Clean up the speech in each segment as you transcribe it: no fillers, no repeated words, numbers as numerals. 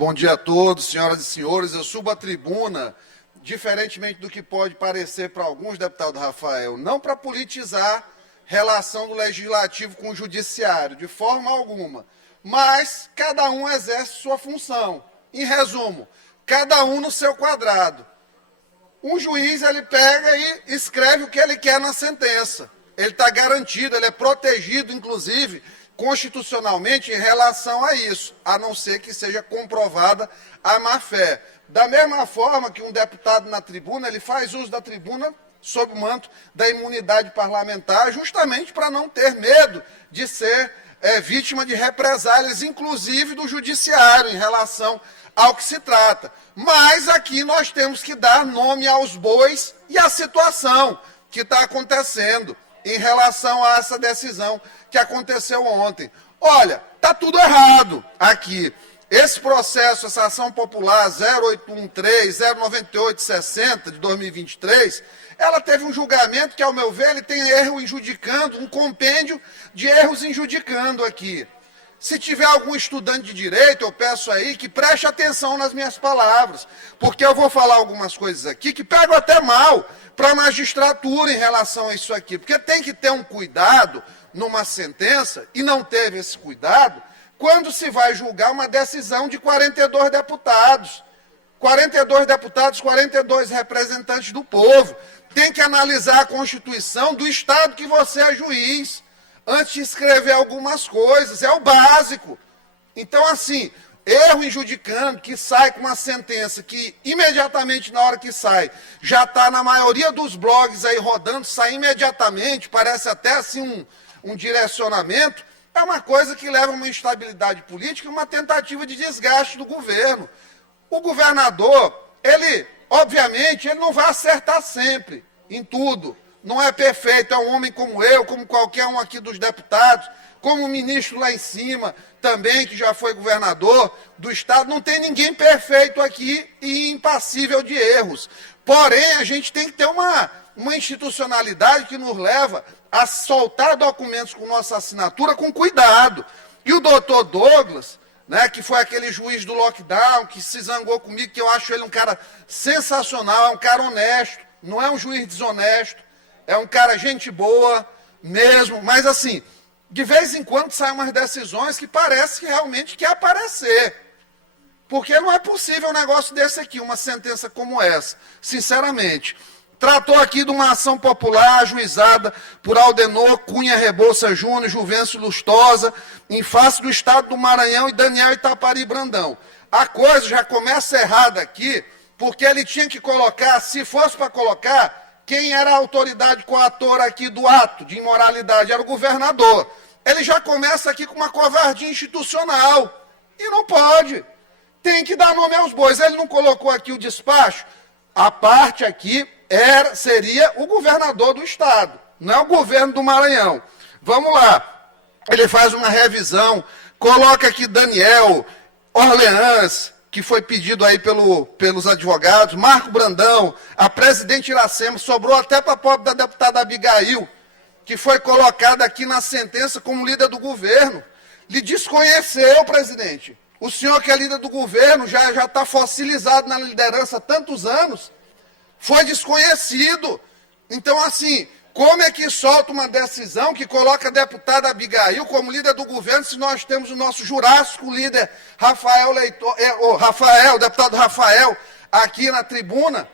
Bom dia a todos, senhoras e senhores. Eu subo à tribuna, diferentemente do que pode parecer para alguns, deputado Rafael, não para politizar relação do Legislativo com o Judiciário, de forma alguma, mas cada um exerce sua função. Em resumo, cada um no seu quadrado. Um juiz, ele pega e escreve o que ele quer na sentença. Ele está garantido, ele é protegido, inclusive, constitucionalmente em relação a isso, a não ser que seja comprovada a má-fé. Da mesma forma que um deputado na tribuna, ele faz uso da tribuna sob o manto da imunidade parlamentar, justamente para não ter medo de ser vítima de represálias, inclusive do judiciário, em relação ao que se trata. Mas aqui nós temos que dar nome aos bois e à situação que está acontecendo em relação a essa decisão que aconteceu ontem. Olha, está tudo errado aqui. Esse processo, essa ação popular 0813-09860 de 2023, ela teve um julgamento que, ao meu ver, ele tem erro injudicando, um compêndio de erros injudicando aqui. Se tiver algum estudante de direito, eu peço aí que preste atenção nas minhas palavras, porque eu vou falar algumas coisas aqui que pegam até mal para a magistratura em relação a isso aqui, porque tem que ter um cuidado numa sentença, e não teve esse cuidado, quando se vai julgar uma decisão de 42 deputados. 42 deputados, 42 representantes do povo. Tem que analisar a Constituição do Estado que você é juiz, antes de escrever algumas coisas, é o básico. Então, assim, erro injudicando, que sai com uma sentença que, imediatamente na hora que sai, já está na maioria dos blogs aí rodando, sai imediatamente, parece até assim um direcionamento, é uma coisa que leva a uma instabilidade política e uma tentativa de desgaste do governo. O governador, ele, obviamente, ele não vai acertar sempre em tudo. Não é perfeito, é um homem como eu, como qualquer um aqui dos deputados, como o ministro lá em cima também, que já foi governador do Estado. Não tem ninguém perfeito aqui e impassível de erros. Porém, a gente tem que ter uma institucionalidade que nos leva a soltar documentos com nossa assinatura com cuidado. E o doutor Douglas, né, que foi aquele juiz do lockdown, que se zangou comigo, que eu acho ele um cara sensacional, é um cara honesto, não é um juiz desonesto, é um cara gente boa mesmo, mas assim, de vez em quando saem umas decisões que parece que realmente quer aparecer. Porque não é possível um negócio desse aqui, uma sentença como essa, sinceramente. Tratou aqui de uma ação popular ajuizada por Aldenor Cunha Rebouça Júnior, Juvencio Lustosa, em face do Estado do Maranhão e Daniel Itapari Brandão. A coisa já começa errada aqui, porque ele tinha que colocar, se fosse para colocar, quem era a autoridade coatora aqui do ato de imoralidade era o governador. Ele já começa aqui com uma covardia institucional. E não pode. Tem que dar nome aos bois. Ele não colocou aqui o despacho. A parte aqui seria o governador do Estado, não é o governo do Maranhão. Vamos lá. Ele faz uma revisão, coloca aqui Daniel Orleans, que foi pedido aí pelos advogados, Marco Brandão, a presidente Iracema, sobrou até para a pobre da deputada Abigail, que foi colocada aqui na sentença como líder do governo. Lhe desconheceu, presidente. O senhor que é líder do governo já está fossilizado na liderança há tantos anos, foi desconhecido. Então, assim, como é que solta uma decisão que coloca a deputada Abigail como líder do governo, se nós temos o nosso jurássico líder, o deputado Rafael, aqui na tribuna,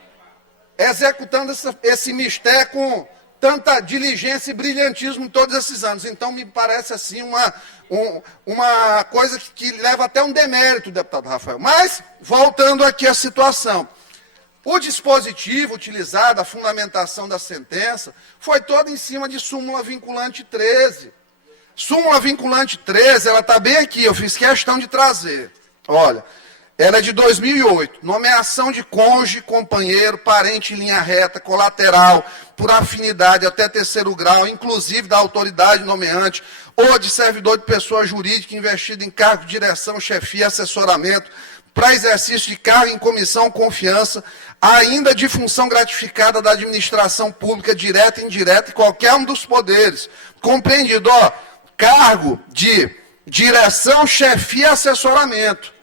executando esse mistério com tanta diligência e brilhantismo todos esses anos. Então, me parece assim uma coisa que leva até um demérito, deputado Rafael. Mas, voltando aqui à situação, o dispositivo utilizado, a fundamentação da sentença, foi toda em cima de súmula vinculante 13. Súmula vinculante 13, ela está bem aqui, eu fiz questão de trazer. Olha, ela é de 2008. Nomeação de cônjuge, companheiro, parente em linha reta, colateral, por afinidade até terceiro grau, inclusive da autoridade nomeante, ou de servidor de pessoa jurídica investida em cargo de direção, chefia, assessoramento, para exercício de cargo em comissão, confiança, ainda de função gratificada da administração pública, direta e indireta, e qualquer um dos poderes. Compreendido, cargo de direção, chefia e assessoramento.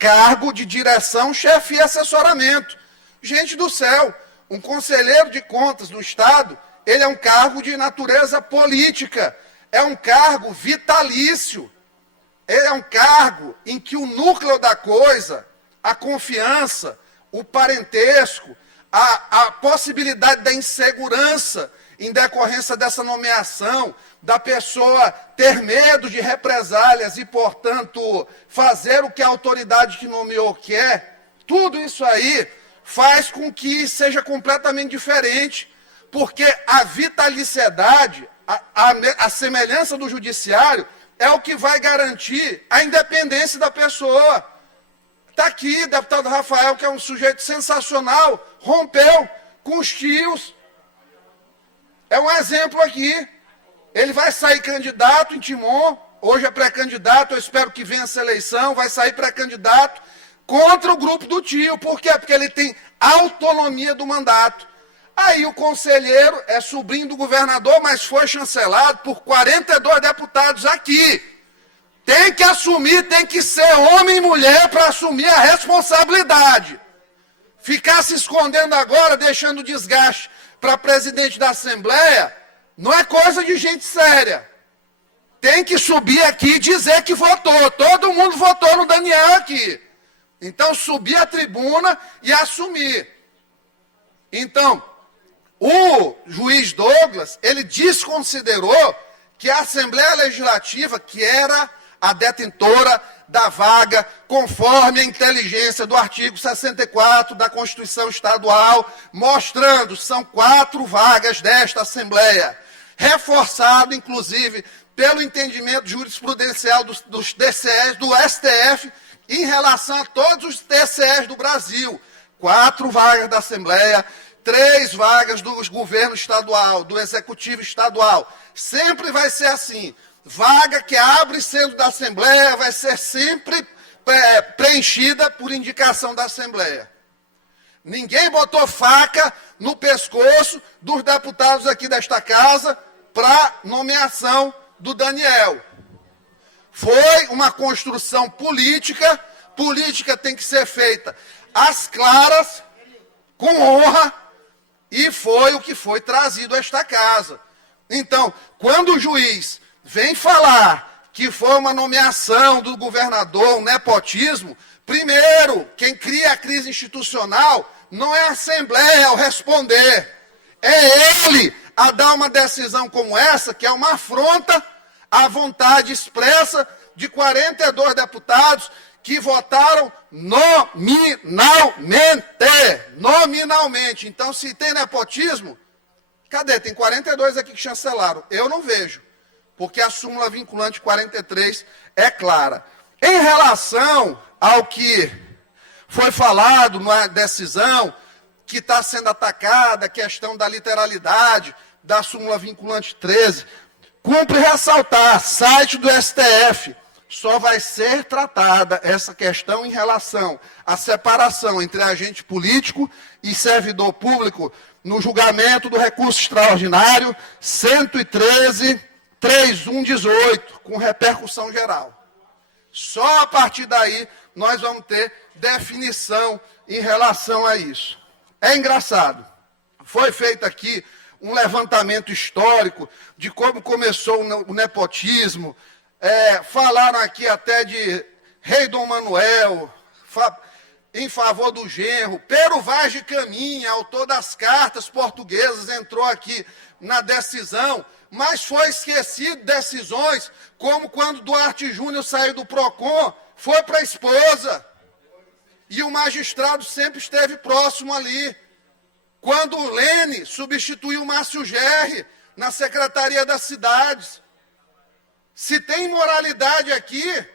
cargo de direção, chefia e assessoramento. Gente do céu, um conselheiro de contas do Estado, ele é um cargo de natureza política, é um cargo vitalício, ele é um cargo em que o núcleo da coisa, a confiança, o parentesco, a possibilidade da insegurança em decorrência dessa nomeação, da pessoa ter medo de represálias e, portanto, fazer o que a autoridade que nomeou quer, tudo isso aí faz com que seja completamente diferente, porque a vitaliciedade, a semelhança do judiciário, é o que vai garantir a independência da pessoa. Está aqui, deputado Rafael, que é um sujeito sensacional, rompeu com os tios. É um exemplo aqui. Ele vai sair candidato em Timon, hoje é pré-candidato, eu espero que venha essa eleição, vai sair pré-candidato contra o grupo do tio. Por quê? Porque ele tem autonomia do mandato. Aí o conselheiro é sobrinho do governador, mas foi chancelado por 42 deputados aqui. Tem que assumir, tem que ser homem e mulher para assumir a responsabilidade. Ficar se escondendo agora, deixando desgaste para presidente da Assembleia, não é coisa de gente séria. Tem que subir aqui e dizer que votou. Todo mundo votou no Daniel aqui. Então, subir a tribuna e assumir. Então, o juiz Douglas, ele desconsiderou que a Assembleia Legislativa, que era a detentora da vaga, conforme a inteligência do artigo 64 da Constituição Estadual, mostrando, são 4 vagas desta Assembleia, reforçado, inclusive, pelo entendimento jurisprudencial dos TCEs, do STF, em relação a todos os TCEs do Brasil. 4 vagas da Assembleia, 3 vagas do governo estadual, do executivo estadual. Sempre vai ser assim. Vaga que abre sendo da Assembleia vai ser sempre preenchida por indicação da Assembleia. Ninguém botou faca no pescoço dos deputados aqui desta casa para nomeação do Daniel. Foi uma construção política, política tem que ser feita às claras, com honra, e foi o que foi trazido a esta casa. Então, quando o juiz vem falar que foi uma nomeação do governador, um nepotismo, primeiro, quem cria a crise institucional não é a Assembleia ao responder, é ele a dar uma decisão como essa, que é uma afronta à vontade expressa de 42 deputados que votaram nominalmente. Então, se tem nepotismo, cadê? Tem 42 aqui que chancelaram. Eu não vejo, porque a súmula vinculante 43 é clara. Em relação ao que foi falado na decisão, que está sendo atacada, a questão da literalidade da súmula vinculante 13, cumpre ressaltar, site do STF, só vai ser tratada essa questão em relação à separação entre agente político e servidor público no julgamento do recurso extraordinário 113.3118, com repercussão geral. Só a partir daí nós vamos ter definição em relação a isso. É engraçado, foi feito aqui um levantamento histórico de como começou o nepotismo, falaram aqui até de Rei Dom Manuel, em favor do genro. Pero Vaz de Caminha, autor das cartas portuguesas, entrou aqui na decisão, mas foi esquecido decisões, como quando Duarte Júnior saiu do PROCON, foi para a esposa, e o magistrado sempre esteve próximo ali. Quando o Lene substituiu o Márcio Gerri na Secretaria das Cidades. Se tem imoralidade aqui,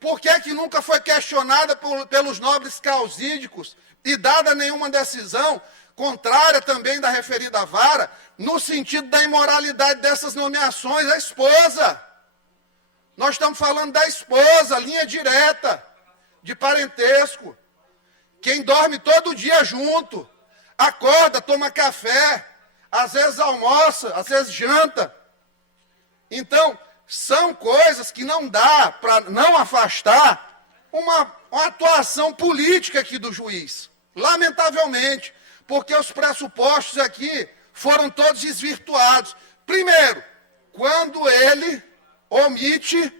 por que que nunca foi questionada pelos nobres causídicos e dada nenhuma decisão contrária também da referida vara, no sentido da imoralidade dessas nomeações? A esposa. Nós estamos falando da esposa, linha direta, de parentesco. Quem dorme todo dia junto, acorda, toma café, às vezes almoça, às vezes janta. Então, são coisas que não dá para não afastar uma atuação política aqui do juiz, lamentavelmente, porque os pressupostos aqui foram todos desvirtuados. Primeiro, quando ele omite,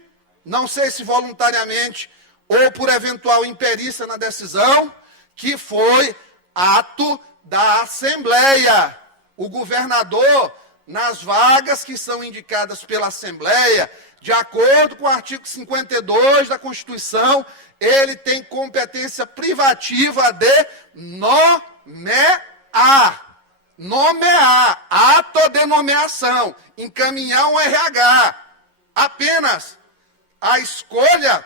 não sei se voluntariamente ou por eventual imperícia na decisão, que foi ato da Assembleia. O governador, nas vagas que são indicadas pela Assembleia, de acordo com o artigo 52 da Constituição, ele tem competência privativa de nomear, ato de nomeação, encaminhar um RH. Apenas a escolha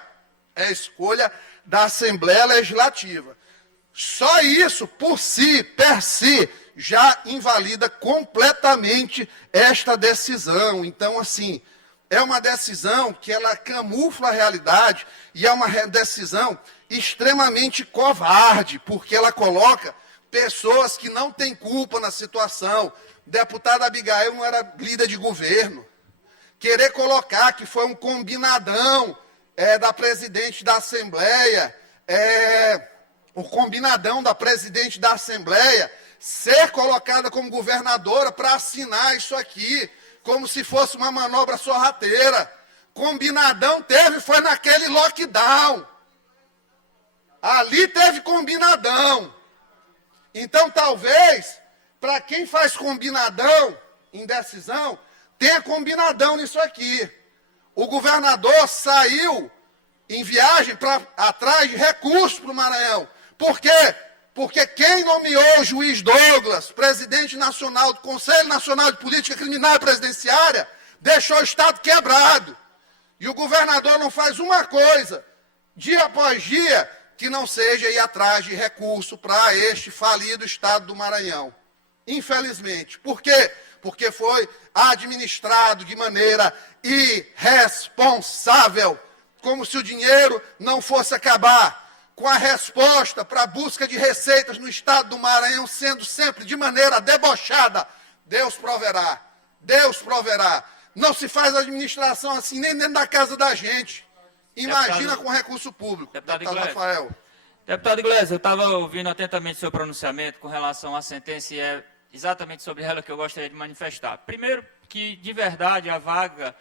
é a escolha da Assembleia Legislativa. Só isso, por si, per si, já invalida completamente esta decisão. Então, assim, é uma decisão que ela camufla a realidade e é uma decisão extremamente covarde, porque ela coloca pessoas que não têm culpa na situação. Deputada Abigail não era líder de governo. Querer colocar que foi um combinadão da presidente da Assembleia, o combinadão da presidente da Assembleia, ser colocada como governadora para assinar isso aqui, como se fosse uma manobra sorrateira. Combinadão foi naquele lockdown. Ali teve combinadão. Então, talvez, para quem faz combinadão em decisão, tenha combinadão nisso aqui. O governador saiu em viagem atrás de recursos para o Maranhão. Por quê? Porque quem nomeou o juiz Douglas, presidente nacional do Conselho Nacional de Política Criminal e Previdenciária, deixou o Estado quebrado. E o governador não faz uma coisa, dia após dia, que não seja ir atrás de recurso para este falido Estado do Maranhão. Infelizmente. Por quê? Porque foi administrado de maneira irresponsável, como se o dinheiro não fosse acabar, com a resposta para a busca de receitas no Estado do Maranhão sendo sempre de maneira debochada. Deus proverá. Deus proverá. Não se faz administração assim nem dentro da casa da gente. Imagina com recurso público. Deputado Rafael. Deputado Iglesias, eu estava ouvindo atentamente o seu pronunciamento com relação à sentença e é exatamente sobre ela que eu gostaria de manifestar. Primeiro, que de verdade a vaga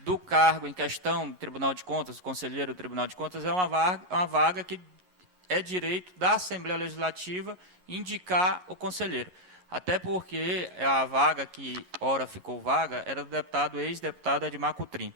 do cargo em questão do Tribunal de Contas, o conselheiro do Tribunal de Contas, é uma vaga que é direito da Assembleia Legislativa indicar o conselheiro. Até porque a vaga que, ora, ficou vaga, era do deputado, ex-deputado Edmar Coutrin.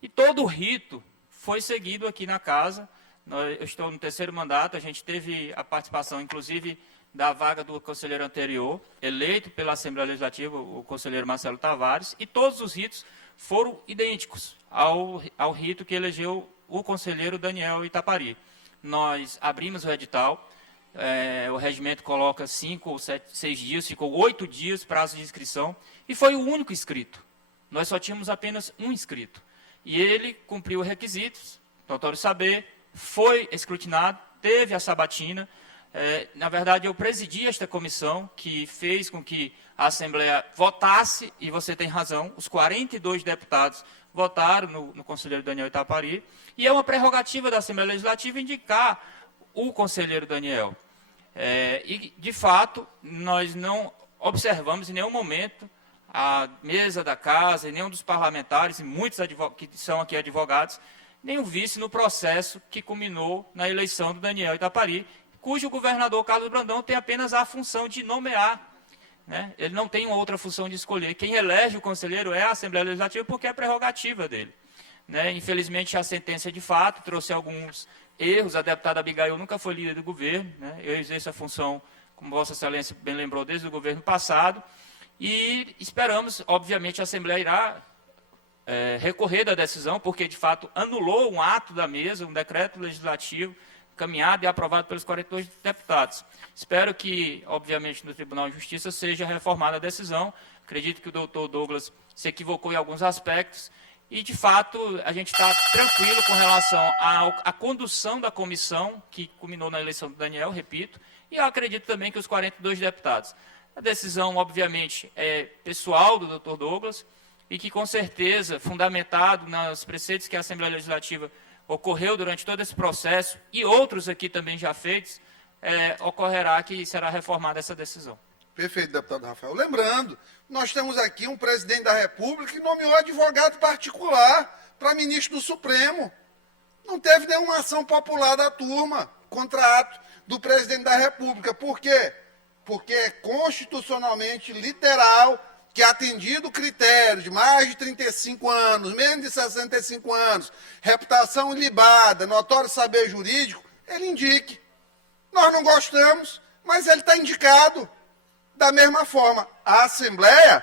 E todo o rito foi seguido aqui na casa. Eu estou no terceiro mandato, a gente teve a participação, inclusive, da vaga do conselheiro anterior, eleito pela Assembleia Legislativa, o conselheiro Marcelo Tavares, e todos os ritos foram idênticos ao rito que elegeu o conselheiro Daniel Itapari. Nós abrimos o edital, o regimento coloca 5 ou 6 dias, ficou 8 dias prazo de inscrição, e foi o único inscrito. Nós só tínhamos apenas um inscrito. E ele cumpriu os requisitos, notório saber, foi escrutinado, teve a sabatina. Na verdade, eu presidi esta comissão, que fez com que a Assembleia votasse, e você tem razão, os 42 deputados votaram no conselheiro Daniel Itapari, e é uma prerrogativa da Assembleia Legislativa indicar o conselheiro Daniel. E, de fato, nós não observamos em nenhum momento a mesa da casa, e nenhum dos parlamentares, e muitos que são aqui advogados, nenhum vice no processo que culminou na eleição do Daniel Itapari, cujo governador Carlos Brandão tem apenas a função de nomear. Né? Ele não tem outra função de escolher. Quem elege o conselheiro é a Assembleia Legislativa, porque é prerrogativa dele. Né? Infelizmente, a sentença, de fato, trouxe alguns erros. A deputada Abigail nunca foi líder do governo. Né? Eu exerço a função, como Vossa Excelência bem lembrou, desde o governo passado. E esperamos, obviamente, a Assembleia irá recorrer da decisão, porque, de fato, anulou um ato da mesa, um decreto legislativo, caminhado e aprovado pelos 42 deputados. Espero que, obviamente, no Tribunal de Justiça seja reformada a decisão. Acredito que o doutor Douglas se equivocou em alguns aspectos e, de fato, a gente está tranquilo com relação à condução da comissão, que culminou na eleição do Daniel, repito, e eu acredito também que os 42 deputados. A decisão, obviamente, é pessoal do doutor Douglas e que, com certeza, fundamentado nos preceitos que a Assembleia Legislativa ocorreu durante todo esse processo, e outros aqui também já feitos, ocorrerá que será reformada essa decisão. Perfeito, deputado Rafael. Lembrando, nós temos aqui um presidente da República que nomeou advogado particular para ministro do Supremo. Não teve nenhuma ação popular da turma contra ato do presidente da República. Por quê? Porque é constitucionalmente literal que, atendido o critério de mais de 35 anos, menos de 65 anos, reputação ilibada, notório saber jurídico, ele indique. Nós não gostamos, mas ele está indicado. Da mesma forma, a Assembleia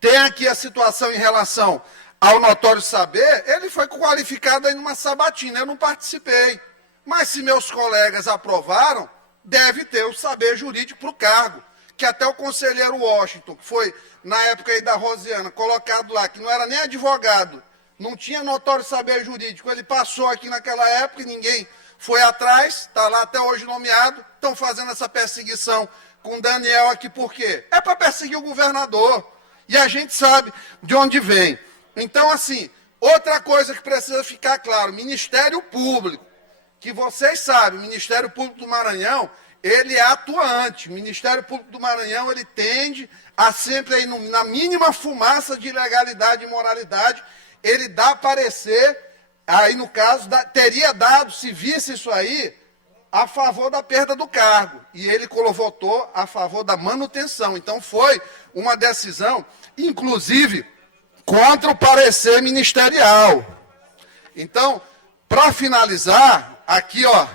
tem aqui a situação em relação ao notório saber, ele foi qualificado aí numa sabatina, eu não participei. Mas se meus colegas aprovaram, deve ter o saber jurídico para o cargo. Que até o conselheiro Washington, que foi, na época aí da Rosiana, colocado lá, que não era nem advogado, não tinha notório saber jurídico, ele passou aqui naquela época e ninguém foi atrás, está lá até hoje nomeado, estão fazendo essa perseguição com o Daniel aqui, por quê? É para perseguir o governador. E a gente sabe de onde vem. Então, assim, outra coisa que precisa ficar claro, Ministério Público, que vocês sabem, o Ministério Público do Maranhão, ele é atuante. O Ministério Público do Maranhão, ele tende a sempre, aí, na mínima fumaça de ilegalidade e imoralidade, ele dá parecer, aí no caso, teria dado, se visse isso aí, a favor da perda do cargo. E ele votou a favor da manutenção. Então, foi uma decisão, inclusive, contra o parecer ministerial. Então, para finalizar, aqui, ó,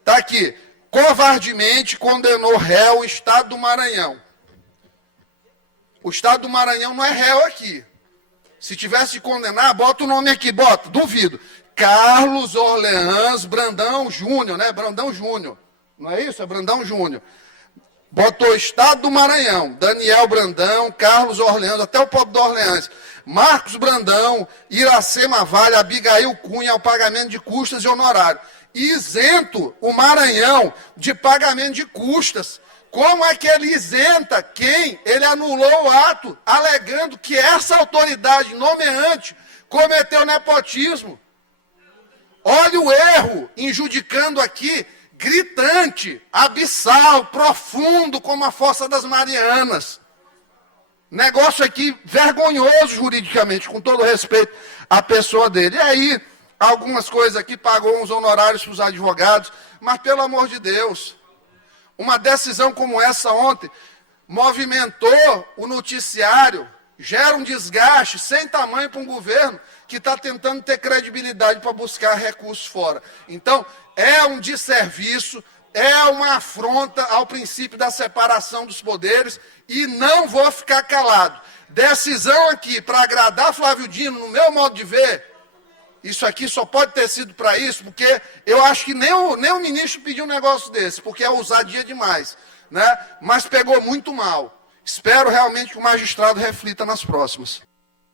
está aqui, covardemente condenou réu o Estado do Maranhão. O Estado do Maranhão não é réu aqui. Se tivesse de condenar, bota o nome aqui, bota, duvido. Carlos Orleans Brandão Júnior, né? Brandão Júnior. Não é isso? É Brandão Júnior. Botou Estado do Maranhão, Daniel Brandão, Carlos Orleans, até o povo do Orleans, Marcos Brandão, Iracema Vale, Abigail Cunha, ao pagamento de custas e honorário. Isento o Maranhão de pagamento de custas. Como é que ele isenta quem? Ele anulou o ato, alegando que essa autoridade nomeante cometeu nepotismo. Olha o erro, injudicando aqui, gritante, abissal, profundo, como a Fossa das Marianas. Negócio aqui vergonhoso juridicamente, com todo respeito à pessoa dele. E aí, algumas coisas aqui, pagou uns honorários para os advogados, mas pelo amor de Deus, uma decisão como essa ontem movimentou o noticiário, gera um desgaste sem tamanho para um governo que está tentando ter credibilidade para buscar recursos fora. Então, é um desserviço, é uma afronta ao princípio da separação dos poderes e não vou ficar calado. Decisão aqui para agradar Flávio Dino, no meu modo de ver, isso aqui só pode ter sido para isso, porque eu acho que nem o ministro pediu um negócio desse, porque é ousadia demais, né? Mas pegou muito mal. Espero realmente que o magistrado reflita nas próximas.